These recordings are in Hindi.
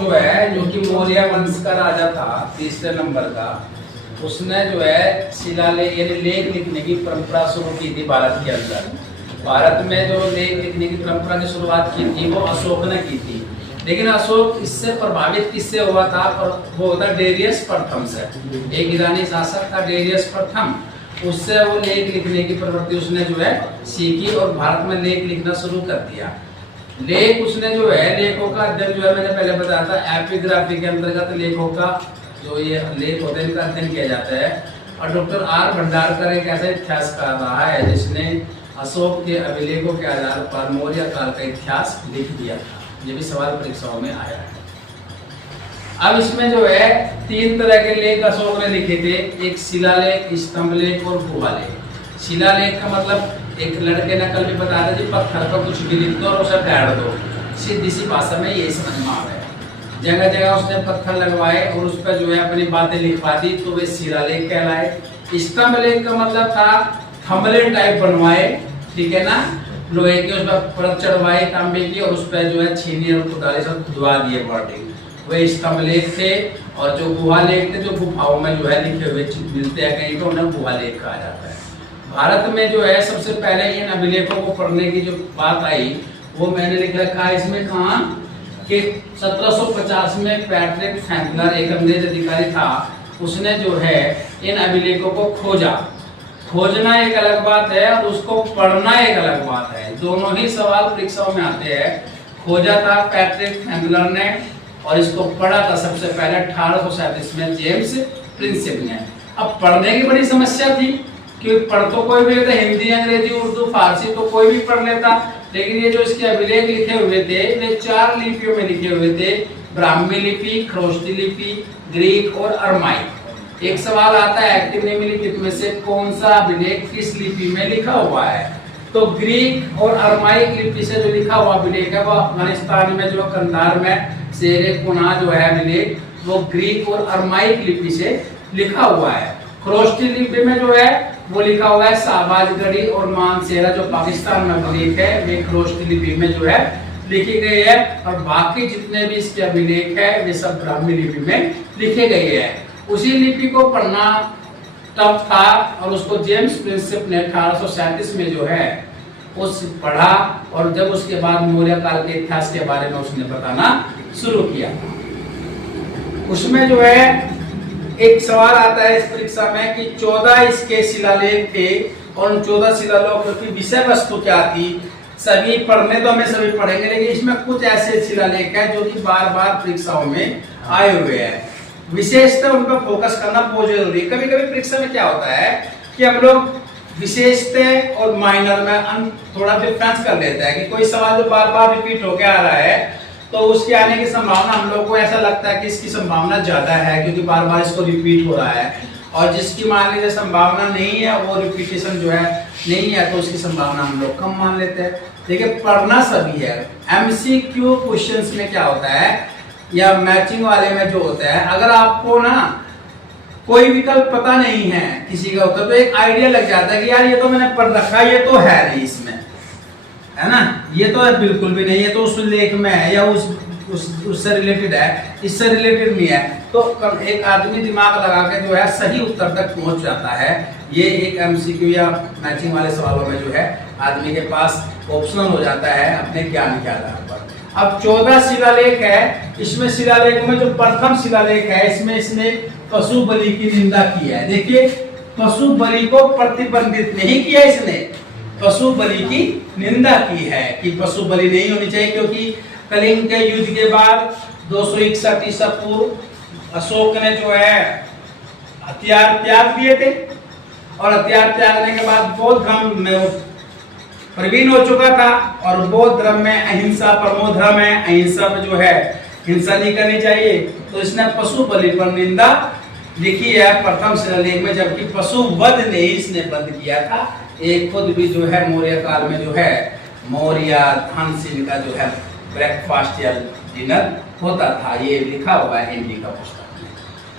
जो है, जो कि मौर्य वंश का राजा था तीसरे नंबर का, उसने जो है शिलालेख यानी लेख लिखने की परंपरा शुरू की थी भारत के अंदर। भारत में जो लेख लिखने की परंपरा की शुरुआत की थी वो अशोक ने की थी। लेकिन अशोक इससे प्रभावित किससे हुआ था? वो होता डेरियस प्रथम से, एक ईरानी शासक था डेरियस प्रथम, उससे वो लेख लिखने की प्रवृत्ति उसने जो है सीखी और भारत में लेख लिखना शुरू कर दिया। लेख उसने जो है लेखों का अध्ययन जो है मैंने पहले बताया था एपिग्राफी के अंतर्गत लेखों का जो ये लेख होते हैं इनका अध्ययन किया जाता है। और डॉक्टर आर भंडारकर एक ऐसा इतिहासकार रहा है जिसने अशोक के अभिलेखों के आधार पर मौर्य काल का इतिहास लिख दिया था। ये भी सवाल परीक्षाओं में आया है। अब इसमें जो है 3 तरह के लेख अशोक ने लिखे थे, एक शिलालेख, स्तंभलेख और गुहालेख। शिलालेख का मतलब एक लड़के ने कल भी बताया था जी पत्थर पर कुछ भी लिख दो और उसे फेंक दो, सीधी सी भाषा में यही समझ में आ गया। जगह जगह उसने पत्थर लगवाए और उस पर जो है अपनी बातें लिखवा दी तो वे शिलालेख कहलाए। स्तंभलेख का मतलब था थंबले टाइप बनवाए, ठीक है ना, लोहे के उस पर परत चढ़वाए तांबे की और उस पर जो है छीनी और कुदाली से खुदवा दिए वर्डिंग, वे स्तंभलेख थे। और जो गुहालेख थे जो गुफाओं में जो है लिखे हुए मिलते हैं कहीं तो उन्हें गुहालेख कहा जाता है। भारत में जो है सबसे पहले इन अभिलेखों को पढ़ने की जो बात आई वो मैंने लिख रखा है इसमें कहा कि 1750 में पैट्रिक फैंकलर एक अंग्रेज अधिकारी था, उसने जो है इन अभिलेखों को खोजा। खोजना एक अलग बात है और उसको पढ़ना एक अलग बात है, दोनों ही सवाल परीक्षाओं में आते हैं। खोजा था पैट्रिक फैंकलर ने और इसको पढ़ा था सबसे पहले 1837 में जेम्स प्रिंसिप ने। अब पढ़ने की बड़ी समस्या थी क्योंकि पढ़ तो कोई भी लेता, हिंदी अंग्रेजी उर्दू फारसी तो कोई भी पढ़ लेता, लेकिन ये जो इसके अभिलेख लिखे हुए थे वे 4 लिपियों में लिखे हुए थे, ब्राह्मी लिपि, खरोष्टी लिपि, ग्रीक और अरमाइक। एक सवाल आता है एक्टिव निम्नलिखित में से कौन सा अभिलेख किस लिपि में लिखा हुआ है? तो ग्रीक और अरमाइक लिपि से जो लिखा हुआ अभिलेख है वो अफगानिस्तान में जो कंधार में शेरे कुना जो है अभिलेख वो ग्रीक और अरमाइक लिपि से लिखा हुआ है। खरोष्टी लिपि में जो है वो लिखा हुआ है शाहबाजगढ़ी और मानसेरा जो पाकिस्तान में अभिलेख है वे खरोष्टी लिपि में जो है लिखी गई है। और बाकी जितने भी इसके अभिलेख है वे सब ब्राह्मी लिपि में लिखे गए हैं। उसी लिपि को पढ़ना टफ था और उसको जेम्स प्रिंसिप ने 1837 में जो है उस पढ़ा और जब उसके बाद मौर्य काल के इतिहास के बारे में उसने बताना शुरू किया। उसमें जो है एक सवाल आता है इस परीक्षा में कि 14 इसके शिलालेख थे और उन 14 शिलालेखों की विषय वस्तु क्या थी? सभी पढ़ने तो हमें सभी पढ़ेंगे, लेकिन इसमें कुछ ऐसे शिलालेख है जो कि बार बार परीक्षाओं में आए हुए हैं। विशेषतः उन पर फोकस करना बहुत जरूरी है। कभी कभी परीक्षा में क्या होता है कि हम लोग विशेषतः और माइनर में थोड़ा डिफरेंस कर लेते हैं कि कोई सवाल जो बार बार रिपीट होकर आ रहा है तो उसके आने की संभावना हम लोग को ऐसा लगता है कि इसकी संभावना ज्यादा है क्योंकि बार बार इसको रिपीट हो रहा है, और जिसकी मान लीजिए संभावना नहीं है वो रिपीटेशन जो है नहीं है तो उसकी संभावना हम लोग कम मान लेते हैं। देखिए पढ़ना सभी है। एमसीक्यू क्वेश्चंस में क्या होता है या मैचिंग वाले में जो होता है, अगर आपको ना कोई विकल्प पता नहीं है किसी का उत्तर तो एक आइडिया लग जाता है कि यार ये तो मैंने पढ़ रखा है, ये तो है नहीं इसमें, है ना, ये तो है बिल्कुल भी नहीं, ये तो उस लेख में है या उससे रिलेटेड है, इससे रिलेटेड नहीं है। तो एक आदमी दिमाग लगा के जो है सही उत्तर तक पहुंच जाता है। ये एक एमसीक्यू या मैचिंग वाले सवालों में जो है आदमी के पास ऑप्शनल हो जाता है अपने ज्ञान के आधार पर। अब 14 शिलालेख है, इसमें शिलालेख में जो प्रथम शिलालेख है इसमें इसने पशु बलि की निंदा की है। देखिए पशु बलि को प्रतिबंधित नहीं किया, इसने पशु बलि की निंदा की है कि पशु बलि नहीं होनी चाहिए, क्योंकि कलिंग के युद्ध के बाद 261 ईसा पूर्व अशोक ने जो है हथियार त्याग दिए थे और हथियार त्यागने के बाद बौद्ध धर्म में प्रवीण हो चुका था और बौद्ध धर्म में अहिंसा परमो धर्म है, अहिंसा में जो है हिंसा नहीं करनी चाहिए, तो इसने पशु बलि पर निंदा लिखी है प्रथम शिलालेख में, जबकि पशु वध ने इसने बंद किया था। एक खुद भी जो है मौर्य काल में जो है मौर्य धानसिंह का जो है ब्रेकफास्ट या डिनर होता था, ये लिखा हुआ है हिंदी का पुस्तक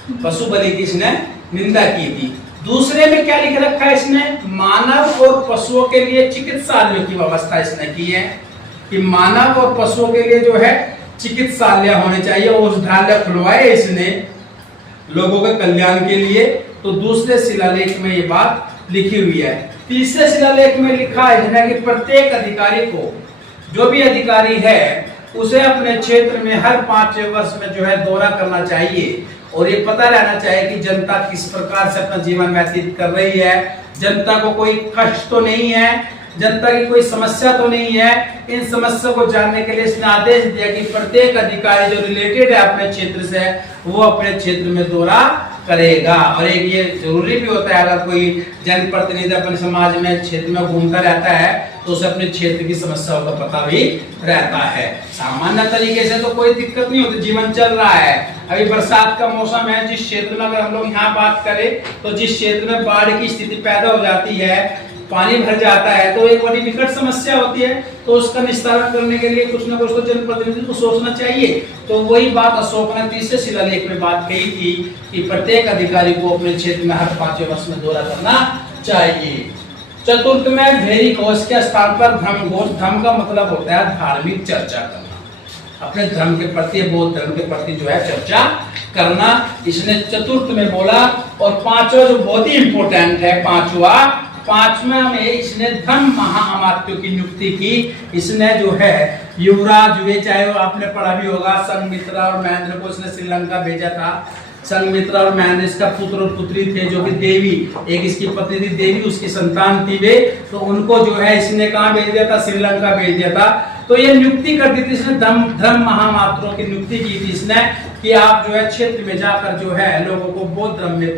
में। पशु बलि की इसने निंदा की थी। दूसरे में क्या लिख रखा है इसने? मानव और पशुओं के लिए चिकित्सालयों की व्यवस्था इसने की है कि मानव और पशुओं के लिए जो है चिकित्सालय होने चाहिए, औषधालय खुलवाए इसने लोगों के कल्याण के लिए। तो दूसरे शिलालेख में ये बात लिखी हुई है। तीसरे शिलालेख में लिखा है कि प्रत्येक अधिकारी को, जो भी अधिकारी है उसे अपने क्षेत्र में हर 5 वर्ष में जो है दौरा करना चाहिए और ये पता रहना चाहिए कि जनता किस प्रकार से अपना जीवन व्यतीत कर रही है, जनता को कोई कष्ट तो नहीं है, जनता की कोई समस्या तो नहीं है। इन समस्या को जानने के लिए इसने आदेश दिया कि प्रत्येक अधिकारी जो रिलेटेड है अपने क्षेत्र से, वो अपने क्षेत्र में दौरा करेगा। और एक ये जरूरी भी होता है, अगर कोई जनप्रतिनिधि अपने समाज में क्षेत्र में घूमता रहता है तो उसे अपने क्षेत्र की समस्याओं का पता भी रहता है। सामान्य तरीके से तो कोई दिक्कत नहीं होती, जीवन चल रहा है। अभी बरसात का मौसम है, जिस क्षेत्र में अगर हम लोग यहाँ बात करें तो जिस क्षेत्र में बाढ़ की स्थिति पैदा हो जाती है, पानी भर जाता है, तो एक बड़ी विकट समस्या होती है। तो उसका निस्तारण करने के लिए कुछ ना कुछ तो जनप्रतिनिधि को सोचना चाहिए। तो वही बात अशोक ने तीसरे शिलालेख में बात कही थी कि प्रत्येक अधिकारी को अपने क्षेत्र में हर 5 वर्ष में दौरा करना चाहिए। चतुर्थ में भेरी कोश के स्थान पर धर्म घोष। धर्म का मतलब होता है धार्मिक चर्चा करना, अपने धर्म के प्रति, बौद्ध धर्म के प्रति जो है चर्चा करना, इसने चतुर्थ में बोला। और पांचवा जो बहुत ही इंपॉर्टेंट है, पांचवा में इसने धर्म महाअमात्यों की नियुक्ति की। इसने जो है युवराज हुए, चाहे वो आपने पढ़ा भी होगा, संघमित्रा और महेंद्र को इसने श्रीलंका भेजा था। संघमित्रा और महेंद्र इसका पुत्र और पुत्री थे, जो कि देवी, एक इसकी पत्नी थी देवी, उसकी संतान थी वे, तो उनको जो है इसने कहाँ भेज दिया था, श्रीलंका भेज दिया था। तो ये नियुक्ति कर दी थी इसने, धर्म महामात्रों की नियुक्ति की थी इसने कि आप जो है क्षेत्र में जाकर जो है लोगों को बौद्ध धर्म में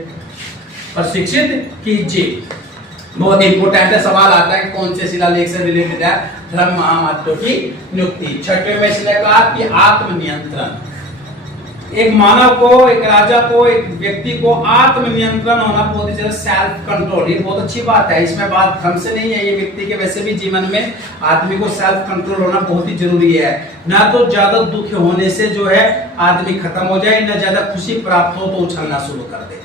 प्रशिक्षित कीजिए। बहुत इंपोर्टेंट है, सवाल आता है कौन से शिलालेख से रिलेटेड है धर्म महामात्रों की नियुक्ति। छठवें में इसने कहा कि आत्मनियंत्रण, एक मानव को, एक राजा को, एक व्यक्ति को आत्मनियंत्रण होना बहुत ही ज्यादा, सेल्फ कंट्रोल, ये बहुत अच्छी बात है। इसमें बात धर्म से नहीं है, ये व्यक्ति के वैसे भी जीवन में आदमी को सेल्फ कंट्रोल होना बहुत ही जरूरी है। ना तो ज्यादा दुख होने से जो है आदमी खत्म हो जाए, ना ज्यादा खुशी प्राप्त हो तो उछलना शुरू कर दे।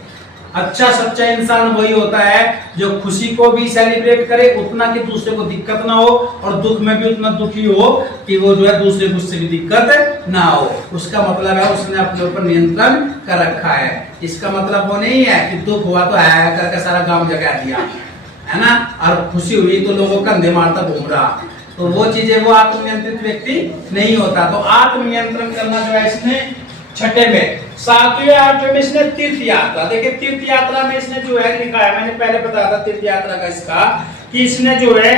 अच्छा सच्चा इंसान वही होता है जो खुशी को भी सेलिब्रेट करे उतना कि दूसरे को दिक्कत ना हो, और दुख में भी उतना दुखी हो कि वो जो है दूसरे को उससे भी दिक्कत ना हो। उसका मतलब है उसने अपने ऊपर नियंत्रण कर रखा है। इसका मतलब वो नहीं है कि दुख हुआ तो है करके सारा गांव जगा दिया, है ना, और खुशी हुई तो लोगों कंधे मारता घूम रहा, तो वो चीजें, वो आत्मनियंत्रित व्यक्ति नहीं होता। तो आत्मनियंत्रण करना जो है इसने छठे में। सातवें आठवें में इसने तीर्थ यात्रा, देखिए तीर्थ यात्रा में इसने जो है लिखा है, मैंने पहले बताया था तीर्थ यात्रा का इसका, कि इसने जो है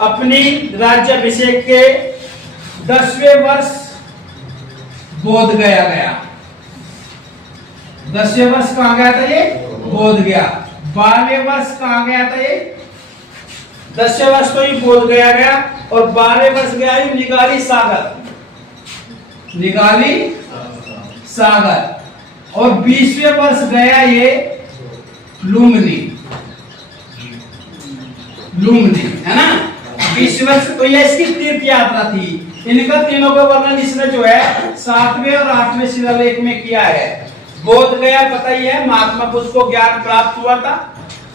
अपनी राज्याभिषेक के 10वें वर्ष बोध गया। 10वें वर्ष कहाँ गया था ये, बोध गया। 12वें वर्ष कहाँ गया था ये, 10वें वर्ष तो ये बोध गया और 12वें वर्ष गया ये निगाली सागर, और 20वें वर्ष गया ये लुम्बिनी, है ना। 20 वर्ष तो ये इसकी तीर्थ यात्रा थी। इनका तीनों का वर्णन इसने जो है 7वें और 8वें शिलालेख में किया है। बोध गया पता ही है, महात्मा बुद्ध को ज्ञान प्राप्त हुआ था,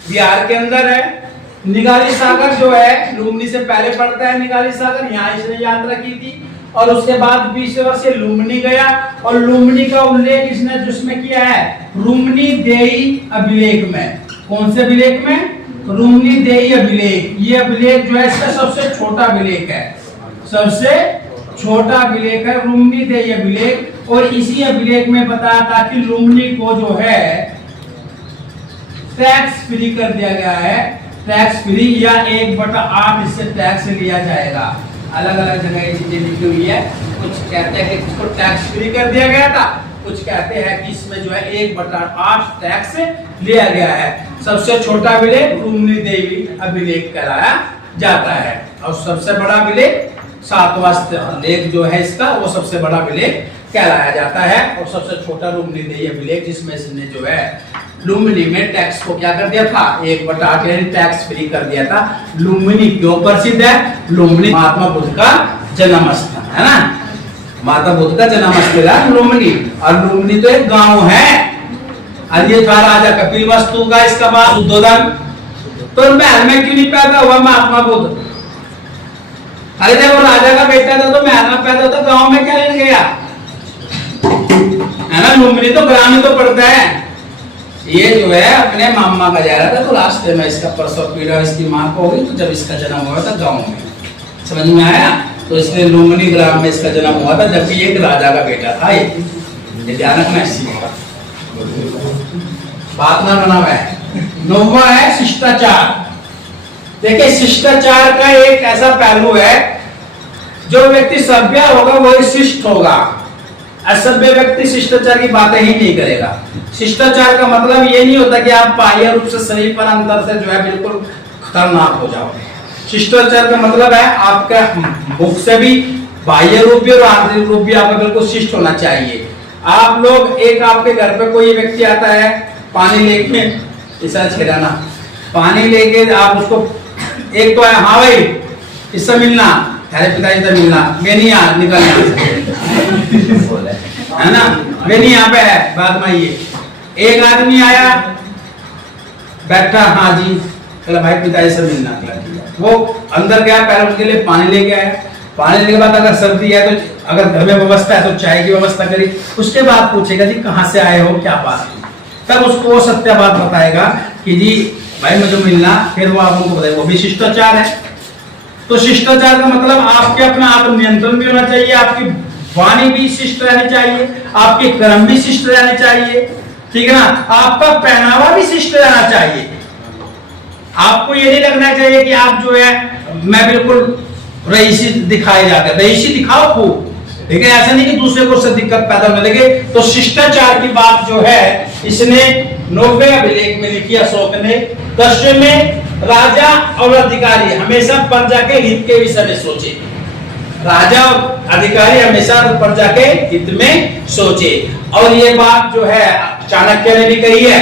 बिहार के अंदर है। निगाली सागर जो है लुम्बिनी से पहले पड़ता है, निगाली सागर, यहाँ इसने यात्रा की थी। और उसके बाद 20 वर्ष से लुम्बिनी गया, और लुम्बिनी का उल्लेख इसने जिसमें किया है लुम्बिनी देई अभिलेख में। कौन से अभिलेख में, लुम्बिनी देई अभिलेख। ये अभिलेख जो है इसका सबसे छोटा अभिलेख है, सबसे छोटा अभिलेख है लुम्बिनी देई अभिलेख। और इसी अभिलेख में बताया था कि लुम्बिनी को जो है टैक्स फ्री कर दिया गया है, टैक्स फ्री, या 1/8 इससे टैक्स लिया जाएगा। अलग अलग जगह ये चीजें लिखी हुई है, कुछ कहते हैं कि इसको टैक्स फ्री कर दिया गया था, कुछ कहते हैं कि इसमें जो है 1/8 टैक्स लिया गया है। सबसे छोटा अभिलेख लुम्बिनी देवी अभिलेख कहलाया जाता है, और सबसे बड़ा अभिलेख 7वां लेख जो है इसका, वो सबसे बड़ा अभिलेख कहलाया जाता है। और सबसे छोटा लुम्बिनी देवी अभिलेख जिसमें इसने जो है लुम्बिनी में टैक्स को क्या कर दिया था, 1/8 यानी टैक्स फ्री कर दिया था। लुम्बिनी क्यों प्रसिद्ध है, लुम्बिनी महात्मा बुद्ध का जन्म स्थल है ना, महात्मा बुद्ध का जन्म स्थल है लुम्बिनी। और लुम्बिनी तो एक गांव है। और ये था राजा कपिलवस्तु का इसका बाप शुद्धोधन। तो महल में क्यों नहीं पैदा हुआ महात्मा बुद्ध, अरे जब वो राजा का बेटा था तो महल में पैदा होता, गांव में क्या लेने गया, है ना। लुम्बिनी तो ग्रामीण तो पड़ता है। ये जो है अपने मामा का जा रहा था, तो रास्ते में इसका प्रसव पीड़ा इसकी माँ को हो गई, तो जब इसका जन्म हुआ था गाँव में, समझ में आया। तो इसलिए लुम्बिनी ग्राम में इसका जन्म हुआ था, जबकि एक राजा का बेटा था। ये ध्यान रखना इसी बात ना बना हुआ है। 9वां है शिष्टाचार। देखिए शिष्टाचार का एक ऐसा पहलू है, जो व्यक्ति सभ्य होगा वही शिष्ट होगा, असभ्य व्यक्ति शिष्टाचार की बातें ही नहीं करेगा। शिष्टाचार का मतलब ये नहीं होता कि आप बाह्य रूप से सही पर अंदर से जो है बिल्कुल खतरनाक हो जाओगे। शिष्टाचार का मतलब है आपका मुख से भी बाह्य रूप भी और आंतरिक रूप भी आपका बिल्कुल शिष्ट होना चाहिए। आप लोग एक आपके घर पे कोई व्यक्ति आता है पानी लेके, ऐसा छेड़ाना, पानी लेके आप उसको एक तो है, हाँ भाई इससे मिलना, अरे पिताजी से मिलना, मैं नहीं आ निकल है ना, मैं नहीं यहाँ पे है, बात में ये एक आदमी आया बैठा, हाँ जी चलो भाई पिताजी से मिलना, वो अंदर गया पहले उनके लिए पानी लेके आया, पानी लेने के बाद अगर सर्दी है तो अगर घर में व्यवस्था है तो चाय की व्यवस्था करी, उसके बाद पूछेगा जी कहाँ से आए हो, क्या बात है, तब उसको वो सत्य बात बताएगा कि जी भाई मुझे मिलना, फिर वो आपको बताएगा, वो भी शिष्टाचार है। तो शिष्टाचार का मतलब आपके अपना आत्म नियंत्रण भी होना चाहिए, आपकी वाणी भी शिष्ट रहनी चाहिए, आपके कर्म भी शिष्ट रहने चाहिए, ठीक है ना, आपका पहनावा भी शिष्ट रहना चाहिए। आपको ये नहीं लगना चाहिए कि आप जो है मैं बिल्कुल रईसी दिखाए जाते, रईसी दिखाओ खूब, लेकिन ऐसा नहीं कि दूसरे को उससे दिक्कत पैदा होने लगे। तो शिष्टाचार की बात जो है इसने 90वें अभिलेख में लिखी अशोक ने। 10वें में राजा और अधिकारी हमेशा प्रजा के हित के विषय में सोचे, राजा और अधिकारी हमेशा प्रजा के हित में सोचे। और ये बात जो है चाणक्य ने भी कही है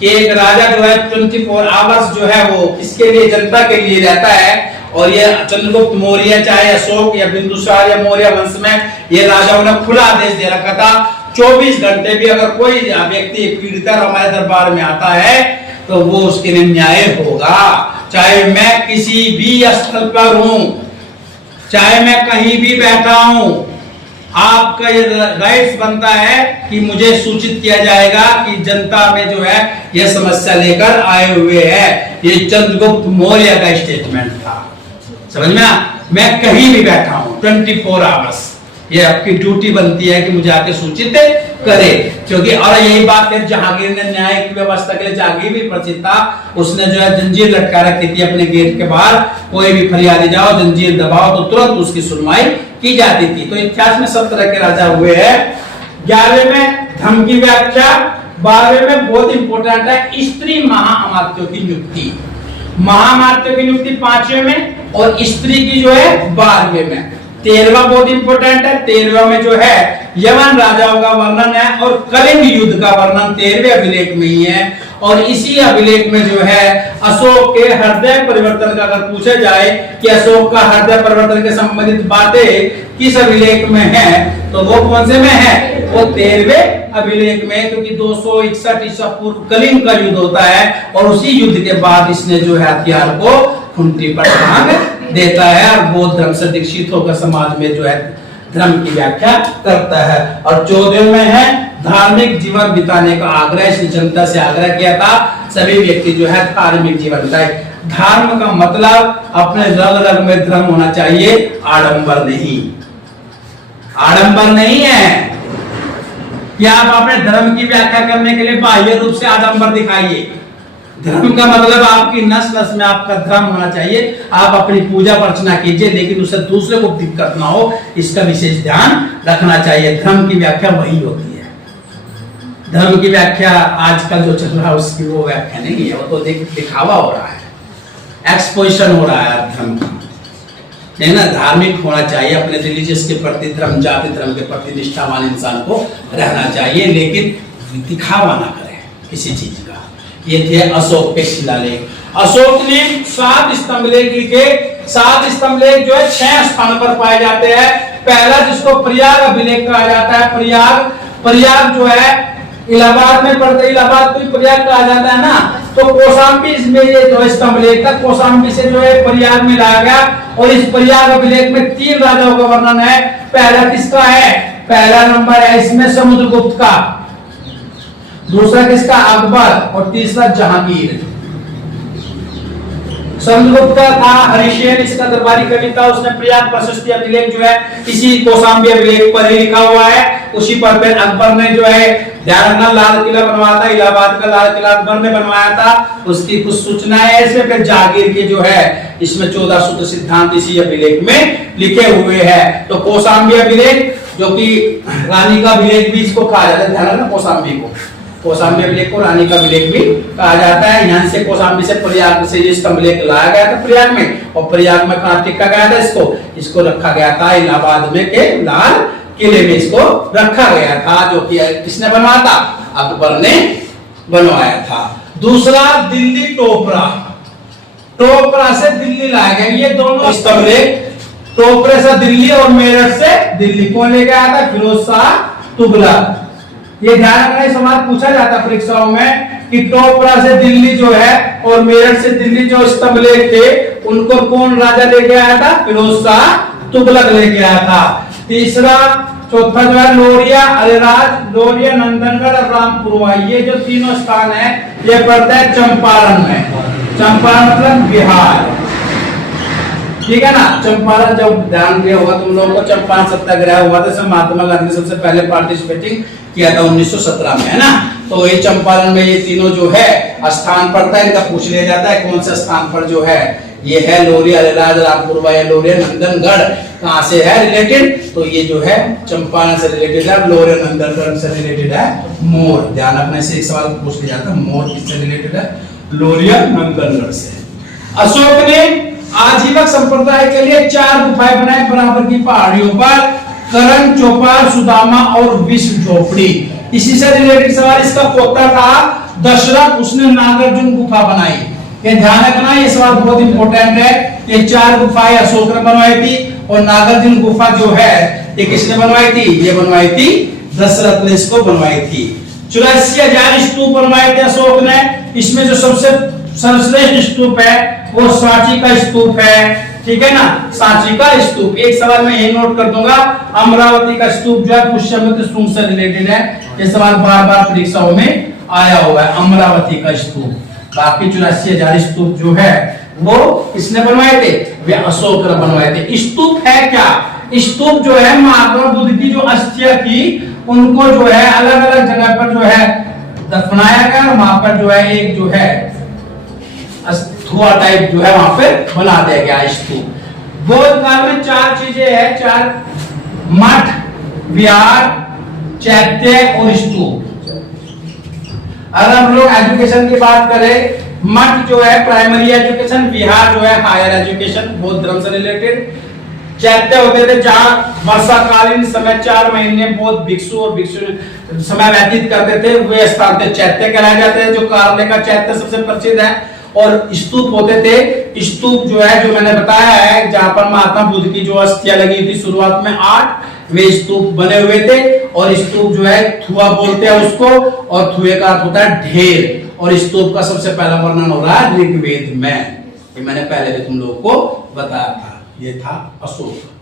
कि एक राजा जो है 24 आवर्स जो है वो किसके लिए, जनता के लिए रहता है। और ये चंद्रगुप्त मौर्य चाहे अशोक या बिंदुसार या मौर्य वंश में ये राजाओं ने खुला आदेश दे रखा था, 24 घंटे भी अगर कोई व्यक्ति पीड़ित हमारे दरबार में आता है तो वो उसके लिए न्याय होगा, चाहे मैं किसी भी स्थल पर हूं, चाहे मैं कहीं भी बैठा हूं, आपका ये राइट्स बनता है कि मुझे सूचित किया जाएगा कि जनता में जो है ये समस्या लेकर आए हुए हैं। ये चंद्रगुप्त मौर्य का स्टेटमेंट था, समझ में। मैं कहीं भी बैठा हूं 24 आवर्स, ये आपकी ड्यूटी बनती है कि मुझे आके सूचित करे, क्योंकि और यही बात फिर जहांगीर ने न्याय की व्यवस्था के लिए, जहांगीर भी प्रसिद्ध था, उसने जो है जंजीर लटका रखी थी अपने गेट के बाहर, कोई भी फरियादी जाओ जंजीर दबाओ तो तुरंत उसकी सुनवाई की जाती थी। तो इतिहास में सब तरह के राजा हुए हैं। 11वें में धर्म की व्याख्या, 12वें में बहुत इंपोर्टेंट है स्त्री महाअमात्यों की नियुक्ति, महाअमात्यों की नियुक्ति 5वें में और स्त्री की जो है 12वें में। 13वां बहुत इंपोर्टेंट है, 13वां में जो है यवन राजाओं का वर्णन है और कलिंग युद्ध का वर्णन 13वें अभिलेख में ही है। और इसी अभिलेख में जो है अशोक के हृदय परिवर्तन का अगर पूछा जाए कि अशोक का हृदय परिवर्तन के संबंधित बातें किस अभिलेख में है, तो वो कौन से में है, वो 13वें अभिलेख में, क्योंकि 261 ईसा पूर्व कलिंग का युद्ध होता है और उसी युद्ध के बाद इसने जो है हथियार को खुंटी पर टांग देता है और बौद्ध धर्म से दीक्षित होकर समाज में जो है धर्म की व्याख्या करता है। और 14वें में है धार्मिक जीवन बिताने का आग्रह, इसने जनता से आग्रह किया था सभी व्यक्ति जो है धार्मिक जीवन बिताए। धर्म का मतलब अपने रग रग में धर्म होना चाहिए, आडंबर नहीं, आडंबर नहीं है कि आप अपने धर्म की व्याख्या करने के लिए बाह्य रूप से आडंबर दिखाइए। धर्म का मतलब आपकी नस नस में आपका धर्म होना चाहिए, आप अपनी पूजा अर्चना कीजिए लेकिन उससे दूसरे को दिक्कत ना हो, इसका विशेष ध्यान रखना चाहिए। धर्म की व्याख्या वही होती है, धर्म की व्याख्या आजकल जो चल रहा है उसकी वो व्याख्या नहीं है, वो तो दिखावा हो रहा है, एक्सपोजिशन हो रहा है धर्म का। नहीं ना, धार्मिक होना चाहिए, अपने रिलीजियस के प्रति, धर्म जाति धर्म के प्रति निष्ठावान इंसान को रहना चाहिए, लेकिन दिखावा ना करें किसी चीज का। ये थे अशोक के शिलालेख। अशोक ने 7 स्तंभलेख लिखे, 7 स्तंभलेख जो है 6 स्थान पर पाए जाते हैं। पहला जिसको प्रयाग अभिलेख कहा जाता है, प्रयाग जो है इलाहाबाद में पड़ता है, इलाहाबाद को प्रयाग कहा जाता है ना, तो कौशाम्बी इसमें ये जो स्तंभलेख था कौशाम्बी से जो है प्रयाग में लाया गया। और इस प्रयाग अभिलेख में 3 राजाओं का वर्णन है। पहला किसका है, पहला नंबर है इसमें समुद्रगुप्त का, दूसरा किसका अकबर, और तीसरा जहांगीर। समुद्रगुप्त का था हरिशेन, इसका दरबारी कवि था, उसने प्रयाग प्रशस्ति अभिलेख जो है इसी कौशाम्बी अभिलेख पर ही लिखा हुआ है। उसी पर फिर अकबर ने जो है ध्यान रखना लाल किला बनवाया था, इलाहाबाद का लाल किला अकबर ने बनवाया था, उसकी कुछ सूचनाएं है इसमें। फिर जहांगीर के जो है इसमें 14 सूत्र सिद्धांत इसी अभिलेख में लिखे हुए हैं। तो कौशाम्बी अभिलेख जो कि रानी का अभिलेख भी इसको कहा जाता है, ध्यान रखना कौशाम्बी को, कौशाम्बी अभिलेख को रानी का अभिलेख भी कहा जाता है। यहाँ से कौशाम्बी से प्रयाग से ये अभिलेख लाया गया था प्रयाग में, और प्रयाग में कहाँ टिका गया था इसको रखा गया था इलाहाबाद में के लाल किले में इसको रखा गया था, जो कि किसने बनवाया था, अकबर ने बनवाया था। दूसरा दिल्ली टोपरा, टोपरा से दिल्ली लाया गया, ये दोनों अभिलेख टोपरे से दिल्ली और मेरठ से दिल्ली, कौन लेके आया था, फिरोज शाह तुगलक। ये ध्यान रखना, सवाल पूछा जाता परीक्षाओं में कि टोपरा से दिल्ली जो है और मेरठ से दिल्ली जो स्तंभलेख थे उनको कौन राजा लेके आया था, फिरोज शाह तुगलक लेके आया था। तीसरा चौथा जो है लोरिया, अलीराज, लोरिया, नंदनगढ़ और रामपुरवा, ये जो तीनों स्थान है ये पड़ता है चंपारण में। चंपारण मतलब बिहार, ठीक है ना। चंपारण जब ध्यान दिया होगा तुम लोगों को, चंपारण सत्याग्रह हुआ था, महात्मा गांधी ने सबसे पहले पार्टिसिपेटिंग किया था 1917 में, है ना। तो ये चंपारण में ये तीनों जो है स्थान पड़ता है, इनका पूछ लिया जाता है कौन से स्थान पर जो है ये है लोरिया, अलीराज, रामपुरवा, लोरिया, नंदनगढ़ कहाँ से है रिलेटेड, तो ये जो है चंपारण से रिलेटेड है, लोरिया नंदनगढ़ से रिलेटेड है मोर। ध्यान रखने से एक सवाल पूछ लिया जाता है, मोर किससे रिलेटेड है, लोरिया नंदनगढ़ से। अशोक ने आजीवक संप्रदाय के लिए 4 गुफाएं बनाई बराबर की पहाड़ियों पर, करण, चौपाल, सुदामा और विश्व झोपड़ी। इसी से रिलेटेड सवाल, इसका पोता था दशरथ, उसने नागार्जुन गुफा बनाई। ये ध्यान रखना, ये सवाल बहुत इंपॉर्टेंट है। ये 4 गुफाएं अशोक ने बनवाई थी, और नागार्जुन गुफा जो है ये किसने बनवाई थी, ये बनवाई थी दशरथ ने इसको बनवाई थी। 84,000 स्तूप बनवाए थे अशोक ने। इसमें जो सबसे सर्वश्रेष्ठ स्तूप है वो सांची का स्तूप है, ठीक है ना, सांची का स्तूप। एक सवाल में यही नोट कर दूंगा, अमरावती का स्तूप जो है पुष्यमित्र स्तूप से रिलेटेड है। ये सवाल बार बार परीक्षाओं में आया हुआ है, अमरावती का स्तूप। बाकी 84,000 स्तूप जो है वो किसने बनवाए थे, वे अशोक ने बनवाए थे। स्तूप है क्या, स्तूप जो है महात्मा बुद्ध की जो अस्थियां थी उनको जो है अलग अलग जगह पर जो है दफनाया गया, और वहां पर जो है एक जो है धुआं टाइप जो है वहां पे बना दिया गया स्तूप। बौद्ध काल में 4 चीजें हैं, 4 मठ, विहार, चैत्य और स्तूप। अगर हम लोग एजुकेशन की बात करें, मठ जो है प्राइमरी एजुकेशन, विहार जो है हायर एजुकेशन बौद्ध धर्म से रिलेटेड, चैत्य होते थे जहां वर्षाकालीन समय 4 महीने बौद्ध भिक्षु और भिक्षु समय व्यतीत करते थे, वे स्थान थे चैत्य कहलाए जाते हैं, जो कारले का चैत्य सबसे प्रसिद्ध है। और स्तूप होते थे, स्तूप जो है जो मैंने बताया है जहां पर महात्मा बुद्ध की जो अस्थियां लगी थी शुरुआत में 8 वे स्तूप बने हुए थे। और स्तूप जो है थुआ बोलते हैं उसको, और थुए का अर्थ होता है ढेर, और स्तूप का सबसे पहला वर्णन हो रहा है ऋग्वेद में। ये मैंने पहले भी तुम लोगों को बताया था, ये था अशोक।